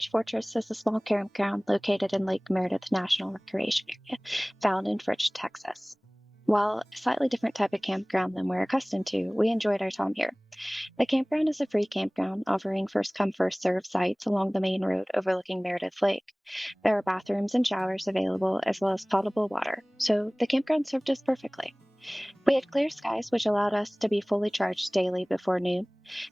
Fritch Fortress is a small campground located in Lake Meredith National Recreation Area, found in Fritch, Texas. While a slightly different type of campground than we're accustomed to, we enjoyed our time here. The campground is a free campground offering first come, first served sites along the main road overlooking Meredith Lake. There are bathrooms and showers available, as well as potable water, so the campground served us perfectly. We had clear skies, which allowed us to be fully charged daily before noon.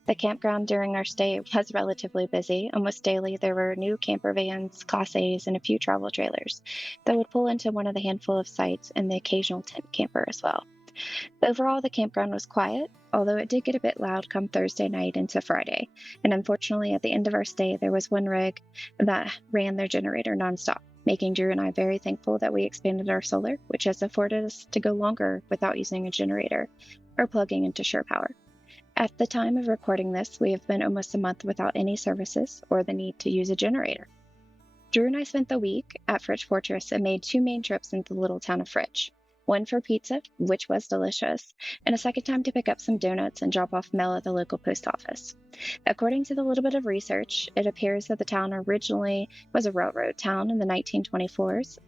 The campground during our stay was relatively busy. Almost daily, there were new camper vans, Class A's, and a few travel trailers that would pull into one of the handful of sites and the occasional tent camper as well. Overall, the campground was quiet, although it did get a bit loud come Thursday night into Friday. And unfortunately, at the end of our stay, there was one rig that ran their generator nonstop, making Drew and I very thankful that we expanded our solar, which has afforded us to go longer without using a generator or plugging into shore power. At the time of recording this, we have been almost a month without any services or the need to use a generator. Drew and I spent the week at Fritch Fortress and made 2 main trips into the little town of Fritch. One for pizza, which was delicious, and a second time to pick up some donuts and drop off mail at the local post office. According to the little bit of research, it appears that the town originally was a railroad town in the 1924s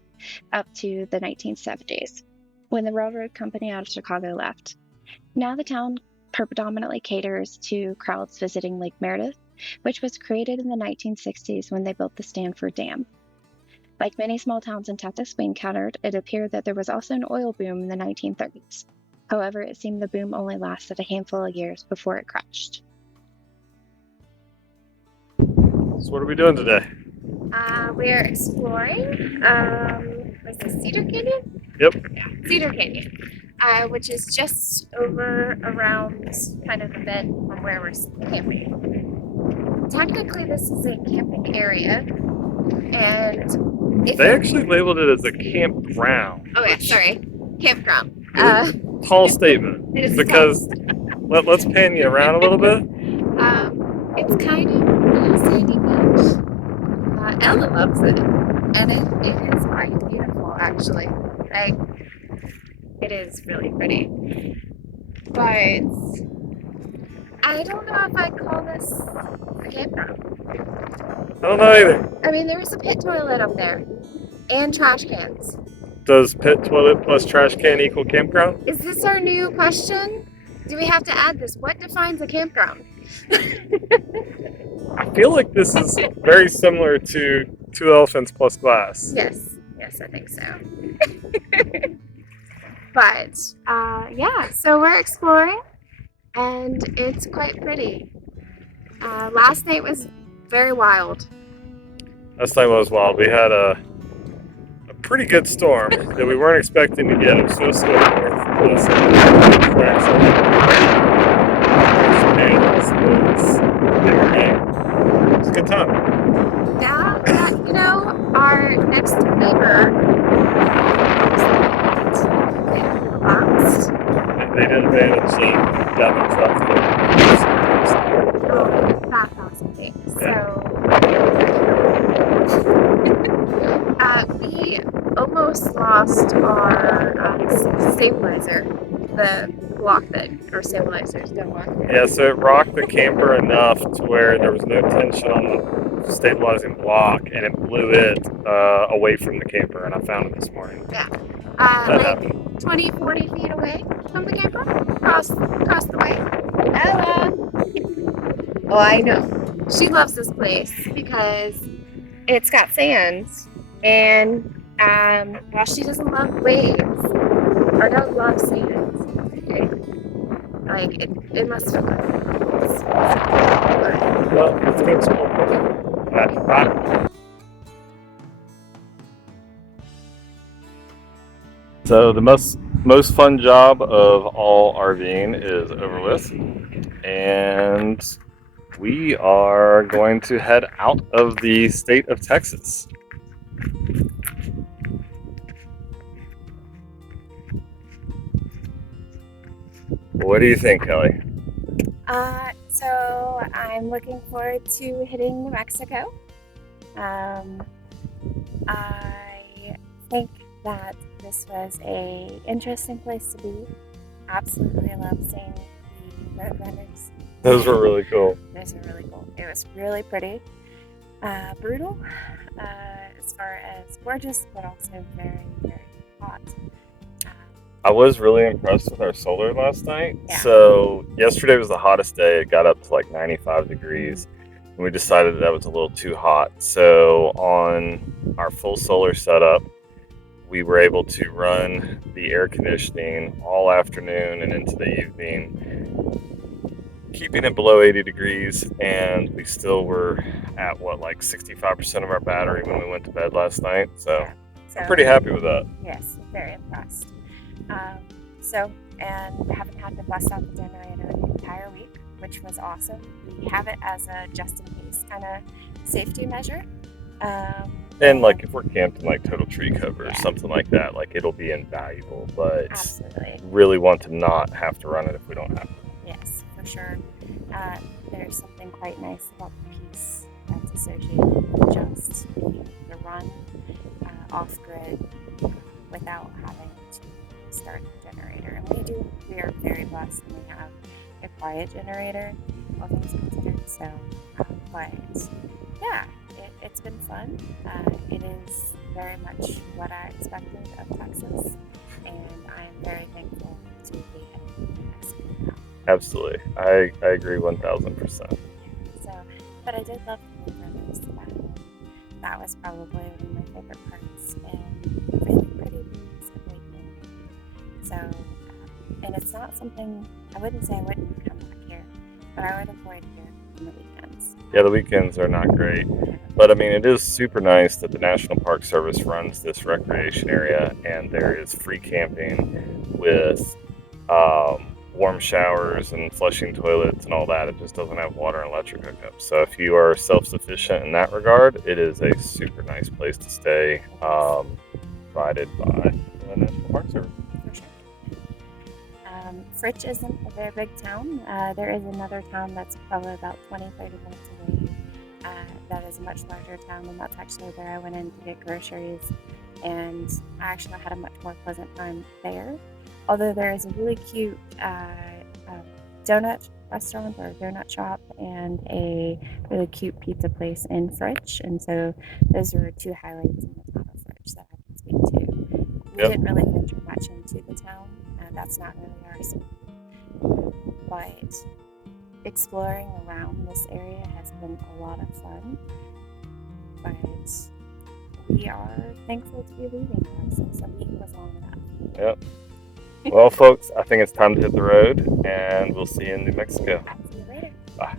up to the 1970s, when the railroad company out of Chicago left. Now the town predominantly caters to crowds visiting Lake Meredith, which was created in the 1960s when they built the Stanford Dam. Like many small towns in Texas we encountered, it appeared that there was also an oil boom in the 1930s. However, it seemed the boom only lasted a handful of years before it crashed. So what are we doing today? We're exploring, what's this, Cedar Canyon? Yep. Yeah, Cedar Canyon, which is just over around kind of the bend from where we're camping. Technically, this is a camping area, and They actually labeled it as a campground. Oh yeah, sorry, campground. Tall statement. It is because let's pan you around a little bit. It's kind of sandy beach. Ella loves it, and it is quite beautiful actually. Like, it is really pretty, but I don't know if I'd call this a campground. I don't know either. I mean, there's a pit toilet up there and trash cans. Does pit toilet plus trash can equal campground? Is this our new question? Do we have to add this? What defines a campground? I feel like this is very similar to Two Elephants Plus Glass. Yes, I think so. But yeah, so we're exploring, and it's quite pretty. Last night was very wild. Last time was wild. We had a pretty good storm that we weren't expecting to get. It was supposed to go north. It's a good time. Yeah, you know, our next neighbor, They did advantage of Devon's that thousand things. Yeah. So we almost lost our stabilizer, the block that our stabilizers don't work. Yeah, so it rocked the camper enough to where there was no tension on the stabilizing block, and it blew it away from the camper, and I found it this morning. Yeah. That Like happened. 20, 40 feet away from the camper, across the way. Ella! Oh, I know. She loves this place because it's got sand, and while she doesn't love waves, our dog loves sand. Like, it must feel good. Well, let's go explore. Bye. So the most fun job of all RVing is over with, and we are going to head out of the state of Texas. What do you think, Kelly? So I'm looking forward to hitting New Mexico. I think that this was a interesting place to be. Absolutely love seeing the roadrunners. Those were really cool. Those are really cool. It was really pretty. Brutal, as far as gorgeous, but also very, very hot. I was really impressed with our solar last night. Yeah. So yesterday was the hottest day. It got up to like 95 degrees. And we decided that was a little too hot. So on our full solar setup, we were able to run the air conditioning all afternoon and into the evening, keeping it below 80 degrees. And we still were at like 65% of our battery when we went to bed last night. So I'm pretty happy with that. Yes, very impressed. And we haven't had to bust out the generator the entire week, which was awesome. We have it as a just in case kind of safety measure. And like if we're camped in like total tree cover or Yeah. something like that, like it'll be invaluable. But Absolutely. really want to not have to run it if we don't have to. Yes, for sure. There's something quite nice about the peace that's associated with just being able to run off grid without having to start the generator. And we are very blessed and we have a quiet generator, all things considered. So, but yeah, it's been fun. It is very much what I expected of Texas, and I'm very thankful to be heading to Mexico now. Absolutely. I agree 1000%. So, but I did love the roadrunners. That was probably one of my favorite parts, and really pretty views of Lake Michigan. So, and it's not something, I wouldn't say I wouldn't come back here, but I would avoid here on the weekends. Yeah, the weekends are not great. But I mean, it is super nice that the National Park Service runs this recreation area and there is free camping with warm showers and flushing toilets and all that. It just doesn't have water and electric hookups. So if you are self-sufficient in that regard, it is a super nice place to stay, provided by the National Park Service. For sure. Fritch isn't a very big town. There is another town that's probably about 20-30 minutes away. That is a much larger town, and that's actually where I went in to get groceries. And I actually had a much more pleasant time there. Although there is a really cute donut restaurant or donut shop and a really cute pizza place in Fritch. And so those were two highlights in the town of Fritch that I can speak to. We didn't really venture much into the town. That's not really our speed. But exploring around this area has been a lot of fun. But we are thankful to be leaving now, since a week was long enough. Yep. Well, folks, I think it's time to hit the road, and we'll see you in New Mexico. See you later. Bye.